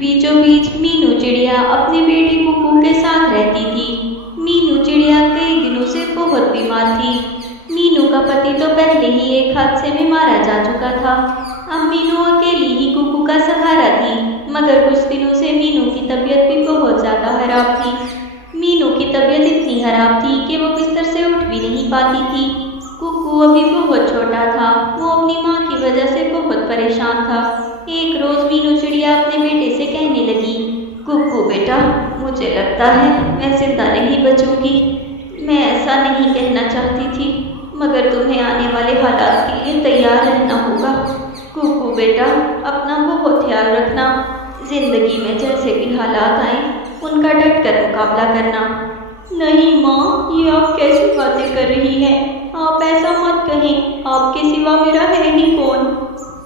बीचों बीच मीनू चिड़िया अपने बेटे कुकू के साथ रहती थी। मीनू चिड़िया कई दिनों से बहुत बीमार थी। मीनू का पति तो पहले ही एक हादसे में मारा जा चुका था। अब मीनू अकेली ही कुकू का सहारा थी, मगर कुछ दिनों से मीनू की तबीयत भी बहुत ज्यादा खराब थी। मीनू की तबीयत इतनी खराब थी कि वो बिस्तर से उठ भी नहीं पाती थी। कुकू अभी बहुत छोटा था, वो अपनी माँ की वजह से बहुत परेशान था। एक रोज मीनू चिड़िया अपने बेटे से कहने लगी, कुकू बेटा, मुझे लगता है मैं जिंदा नहीं बचूंगी। मैं ऐसा नहीं कहना चाहती थी, मगर तुम्हें आने वाले हालात के लिए तैयार रहना होगा। कुकू बेटा, अपना बहुत ख्याल रखना। जिंदगी में जैसे भी हालात आए, उनका डट कर मुकाबला करना। नहीं माँ, ये आप कैसी बातें कर रही हैं? आप ऐसा मत कहें, आपके सिवा मेरा है ही कौन।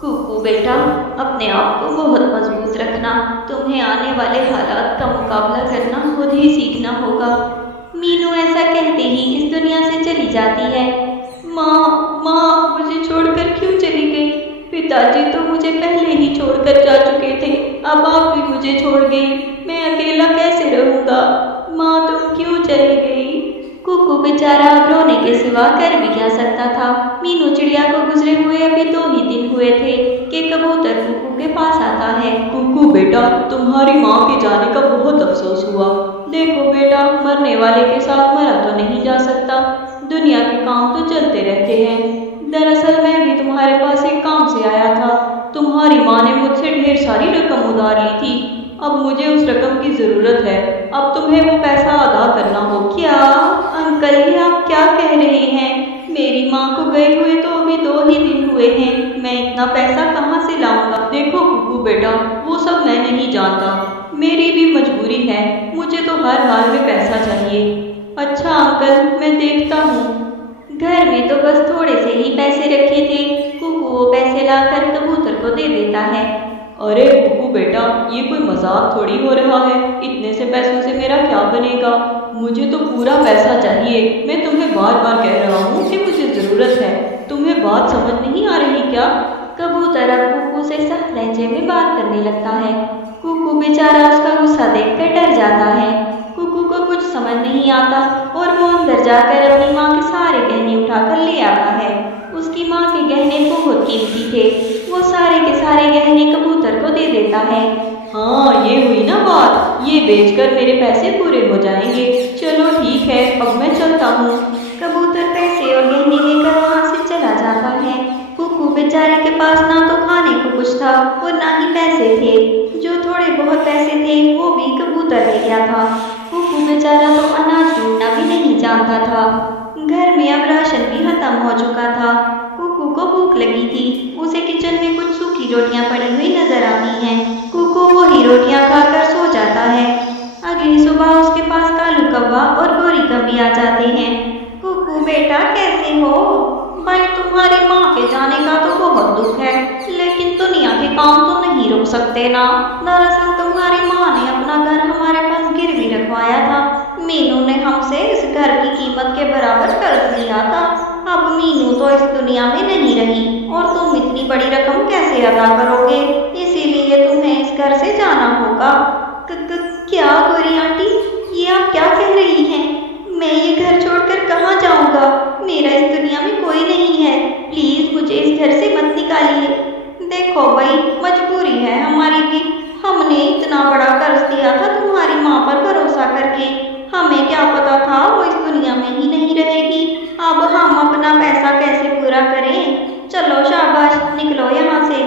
कुकू बेटा, अपने आप को बहुत मजबूत रखना। तुम्हें आने वाले हालात का मुकाबला करना खुद ही सीखना होगा। मीनू ऐसा कहते ही इस दुनिया से चली जाती है। माँ, मुझे छोड़कर क्यों चली गई? पिताजी तो मुझे पहले ही छोड़कर जा चुके थे, अब आप भी मुझे छोड़ गई। मैं अकेला कैसे रहूँगा? माँ, तुम क्यों चली गई? कुकू बेचारा अब रोने के सिवा कर भी क्या सकता था। मीनू चिड़िया को गुजरे हुए अभी 2 ही दिन हुए थे कि कबूतर कुकू के पास आता है। कुकू बेटा, तुम्हारी माँ के जाने का बहुत अफसोस हुआ। देखो बेटा, मरने वाले के साथ मरा तो नहीं जा सकता। दुनिया के काम तो चलते रहते हैं। दरअसल मैं भी तुम्हारे पास एक काम से आया था। तुम्हारी माँ ने मुझसे ढेर सारी रकम उधार ली थी। अब मुझे उस रकम की जरूरत है। अब तुम्हें वो पैसा अदा करना हो। क्या अंकल, ये आप क्या कह रहे हैं? मेरी माँ को गए हुए तो अभी 2 ही दिन हुए हैं। मैं इतना पैसा कहाँ से लाऊंगा? देखो कुकू बेटा, वो सब मैं नहीं जानता। मेरी भी मजबूरी है, मुझे तो हर हाल में पैसा चाहिए। अच्छा अंकल, मैं देखता हूँ। घर में तो बस थोड़े से ही पैसे रखे थे। कुकू वो पैसे लाकर कबूतर को दे देता है। अरे कुकू बेटा, ये कोई मजाक थोड़ी हो रहा है। इतने से पैसों से मेरा क्या बनेगा? मुझे तो पूरा पैसा चाहिए। मैं तुम्हें बार बार कह रहा हूँ कि मुझे जरूरत है। तुम्हें बात समझ नहीं आ रही क्या? कबूतर अब कुकू से सख्त लहजे में बात करने लगता है। कुकू बेचारा उसका गुस्सा देखकर डर जाता है। कुकू को कुछ समझ नहीं आता और वो अंदर जाकर अपनी माँ के सारे गहने उठाकर ले आता है। उसकी माँ के गहने बहुत कीमती थे। वो सारे के सारे गहने कबूतर को दे देता है। हाँ, ये हुई ना बात। ये बेचकर मेरे पैसे पूरे हो जाएंगे। चलो ठीक है, अब मैं चलता हूँ। कबूतर पैसे और गहने लेकर वहाँ से चला जाता है। कुकू बेचारे के पास ना तो खाने को कुछ था और ना ही पैसे थे। जो थोड़े बहुत पैसे थे वो भी कबूतर ले गया था। कुकू बेचारा तो अनाज ढूंढना भी नहीं जानता था। घर में अब राशन भी खत्म हो चुका था। कुकू को भूख लगी थी। उसे किचन में कुछ सूखी रोटियां पड़ी हुई नजर आती हैं। कुकू वही रोटियां खाकर सो जाता है। अगली सुबह उसके पास कालू कौवा और गोरी कौवी आ जाते हैं। कुकू बेटा, कैसे हो? भाई, तुम्हारी माँ के जाने का तो बहुत दुख है, लेकिन दुनिया के काम तो नहीं रुक सकते ना। दरअसल तुम्हारी माँ ने अपना घर हमारे पास गिरवी रखवाया था। मीनू ने हमसे इस घर की कीमत के बराबर कर्ज लिया था। अब मीनू तो इस दुनिया में नहीं रही और तुम इतनी बड़ी रकम कैसे अदा करोगे? इसीलिए तुम्हें इस घर से जाना होगा। क्या गोरी आंटी, ये आप क्या कह रही हैं? मैं ये घर छोड़कर कहाँ जाऊँगा? मेरा इस दुनिया में कोई नहीं है। प्लीज मुझे इस घर से मत निकालिए। देखो भाई, मजबूरी है हमारी भी। हमने इतना बड़ा कर्ज दिया था तुम्हारी माँ पर भरोसा करके। हमें क्या पता था वो इस दुनिया में ही नहीं रहेगी। अब हम अपना पैसा कैसे पूरा करें? चलो शाबाश, निकलो यहाँ से।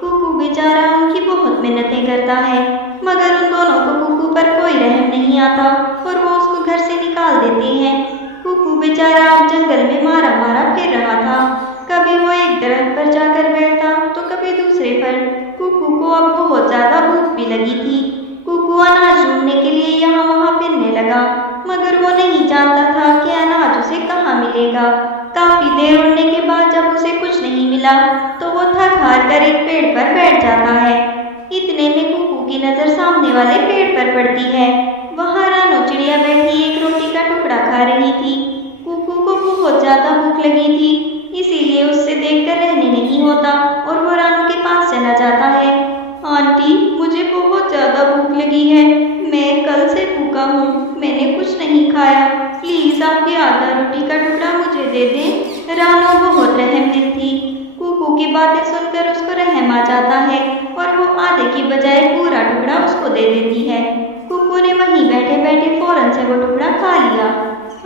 कुकू बेचारा उनकी बहुत मेहनतें करता है, मगर उन दोनों को कुकू पर कोई रहम नहीं आता और वो उसको घर से निकाल देते हैं। कुकू बेचारा अब जंगल में मारा मारा फिर रहा था। कभी वो एक दरख्त पर जाकर बैठता तो कभी दूसरे पर। कुकू को अब बहुत ज्यादा भूख भी लगी थी। कुकू अनाज ढूंढने के लिए यहाँ वहाँ फिरने लगा, मगर वो नहीं जानता था कि अनाज उसे कहाँ मिलेगा। काफी देर उड़ने के बाद जब उसे कुछ नहीं मिला तो वो थक हार कर एक पेड़ पर बैठ जाता है। इतने में कुकू की नजर सामने वाले पेड़ पर पड़ती है। वहाँ रानो चिड़िया बैठी एक रोटी का टुकड़ा खा रही थी। कुकू को बहुत ज्यादा भूख लगी थी, इसीलिए उससे देखकर रहने नहीं होता और वो रानो के पास चला जाता है। आंटी, मुझे बहुत ज्यादा चुका हूँ, मैंने कुछ नहीं खाया, प्लीज आपकी आधा रोटी का टुकड़ा मुझे दे दें। रानो बहुत रहम दिल थी। कुकू की बातें सुनकर उसको रहम आ जाता है और वो आधे की बजाय पूरा टुकड़ा उसको दे देती है। कुकू ने वहीं बैठे बैठे फौरन से वो टुकड़ा खा लिया।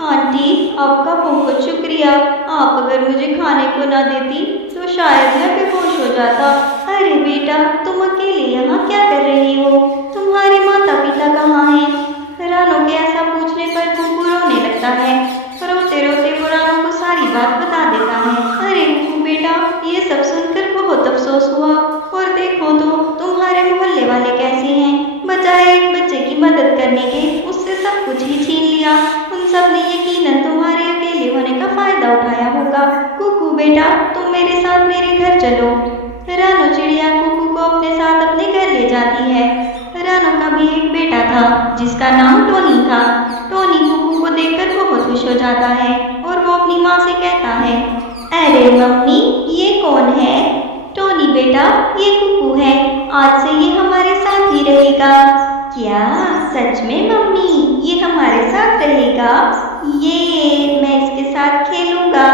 आंटी, आपका बहुत शुक्रिया, आप अगर मुझे खाने को ना देती तो शायद मैं बेहोश हो जाता। अरे बेटा, तुम अकेले यहाँ क्या कर रही हो? तुम्हारे माता पिता कहाँ हैं? रानो के ऐसा पूछने पर कुकू रोने लगता है। रोते रोते वो रानो को सारी बात बता देता है। अरे कुकू बेटा, ये सब सुनकर बहुत अफसोस हुआ। और देखो तो तुम्हारे मोहल्ले वाले कैसे हैं, बजाय एक बच्चे की मदद करने के उससे सब कुछ ही छीन लिया। उन सब ने यकीनन तुम्हारे अकेले होने का फायदा उठाया होगा। कुकू बेटा, तुम मेरे साथ मेरे घर चलो। रानो चिड़िया कुकू को अपने साथ अपने घर ले जाती है। रानो का भी एक बेटा था जिसका नाम टोनी था। टोनी कुकू को देखकर बहुत खुश हो जाता है और वो अपनी माँ से कहता है, अरे मम्मी, ये कौन है? टोनी बेटा, ये कुकू है, आज से ये हमारे साथ ही रहेगा। क्या सच में मम्मी, ये हमारे साथ रहेगा? ये मैं इसके साथ खेलूंगा।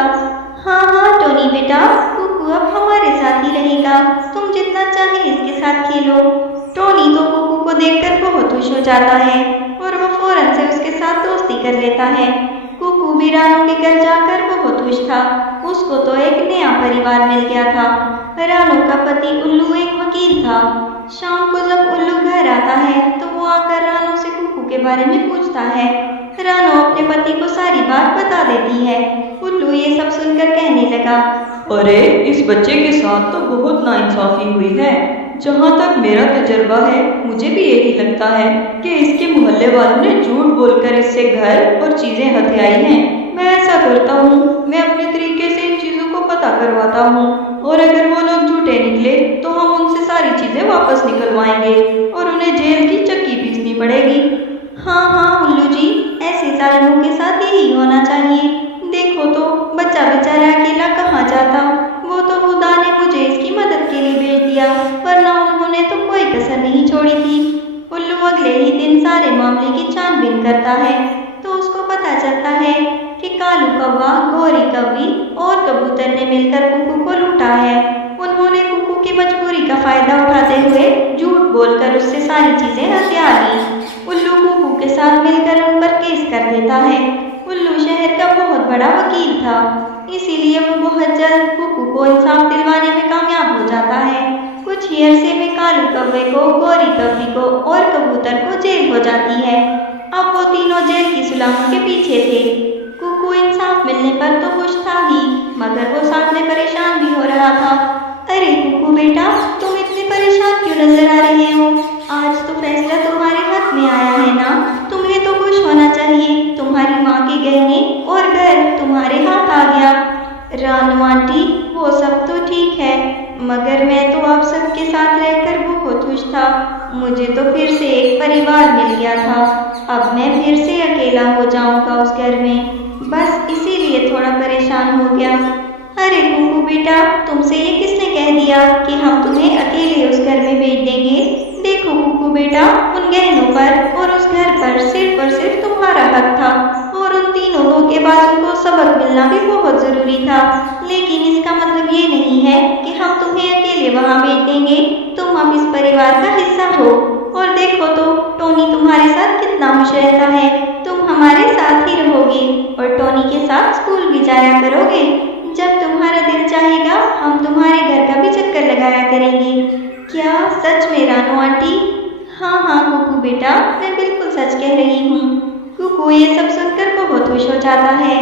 हाँ हाँ टोनी बेटा, कुकू अब हमारे साथ ही रहेगा, तुम जितना चाहे इसके साथ खेलो। टोनी तो कुकू को देखकर बहुत खुश हो जाता है और वो फौरन से उसके साथ दोस्ती कर लेता है। कुकू भी रानो के घर जाकर बहुत खुश था। उसको तो एक नया परिवार मिल गया था। रानो का पति उल्लू एक वकील था। शाम को जब उल्लू घर आता है तो वो आकर रानो से कुकू के बारे में पूछता है। रानो अपने पति को सारी बात बता देती है। उल्लू ये सब सुनकर कहने लगा, अरे इस बच्चे के साथ तो बहुत नाइंसाफी हुई है। जहाँ तक मेरा तजर्बा है, मुझे भी यही लगता है कि इसके मोहल्ले वालों ने झूठ बोलकर इससे घर और चीजें हथियाई हैं। मैं ऐसा करता हूँ, मैं अपने तरीके से इन चीजों को पता करवाता हूँ और अगर वो लोग झूठे निकले तो हम उनसे सारी चीजें वापस निकलवाएंगे और उन्हें जेल की चक्की पीसनी पड़ेगी। हाँ हाँ उल्लू जी, ऐसे जालिमों के साथ यही होना चाहिए। देखो तो बच्चा बेचारा अकेला कहाँ जाता, वो तो खुदा ने मुझे इसकी मदद के लिए भेज दिया, वरना उन्होंने तो कोई कसर नहीं छोड़ी थी। उल्लू अगले ही दिन सारे मामले की छानबीन करता है तो उसको पता चलता है कि कालू कौवा, गोरी कौवी और कबूतर ने मिलकर कुकू को लूटा है। उन्होंने कुकू की मजबूरी का फायदा उठाते हुए झूठ बोलकर उससे सारी चीजें हथिया ली। उल्लू कुकू के साथ मिलकर उन पर केस कर देता है। उल्लू शहर का बहुत बड़ा वकील था, इसीलिए वो बहुत जल्द कुकू को इंसाफ दिलवाने में कामयाब हो जाता है। कुछ ही अरसे में कालू कौवे को, गोरी कौवी को और कबूतर को जेल हो जाती है। अब वो तीनों जेल की सुलाखों के पीछे थे। कुकू इंसाफ मिलने पर तो खुश था ही, मगर वो साथ में परेशान भी हो रहा था। अरे कुकू बेटा, तुम इतने परेशान क्यों नजर आ रहे हो? आज तो फैसला तुम्हारे हाथ में आया है ना, तुम्हें तो खुश होना चाहिए। तुम्हारी माँ के गहने और घर तुम्हारे हाथ आ गया। रानो आंटी, वो सब तो ठीक है, मगर मैं तो आप सबके साथ रहकर बहुत खुश था। मुझे तो फिर से एक परिवार मिल गया था। अब मैं फिर से अकेला हो जाऊंगा उस घर में, बस इसीलिए थोड़ा परेशान हो गया। अरे कुकू बेटा, तुमसे ये किसने कह दिया कि हम तुम्हें अकेले उस घर में भेज देंगे? देखो कुकू बेटा, उन गहनों पर और उस घर पर सिर्फ और सिर्फ तुम्हारा हक था और उन तीनों धोखेबाजों को सबक मिलना भी बहुत जरूरी था। लेकिन इसका मतलब ये नहीं है कि हम तुम्हें अकेले वहाँ भेज देंगे। तुम अब इस परिवार का हिस्सा हो। और देखो तो टोनी तुम्हारे साथ कितना खुश रहता है। तुम हमारे साथ ही रहोगे और टोनी के साथ स्कूल भी जाया करोगे। जब तुम्हारा दिल चाहेगा हम तुम्हारे घर का भी चक्कर लगाया करेंगे। क्या सच में रानो आंटी? हाँ हाँ कुकू बेटा, मैं बिल्कुल सच कह रही हूँ। कुकू ये सब सुनकर बहुत खुश हो जाता है।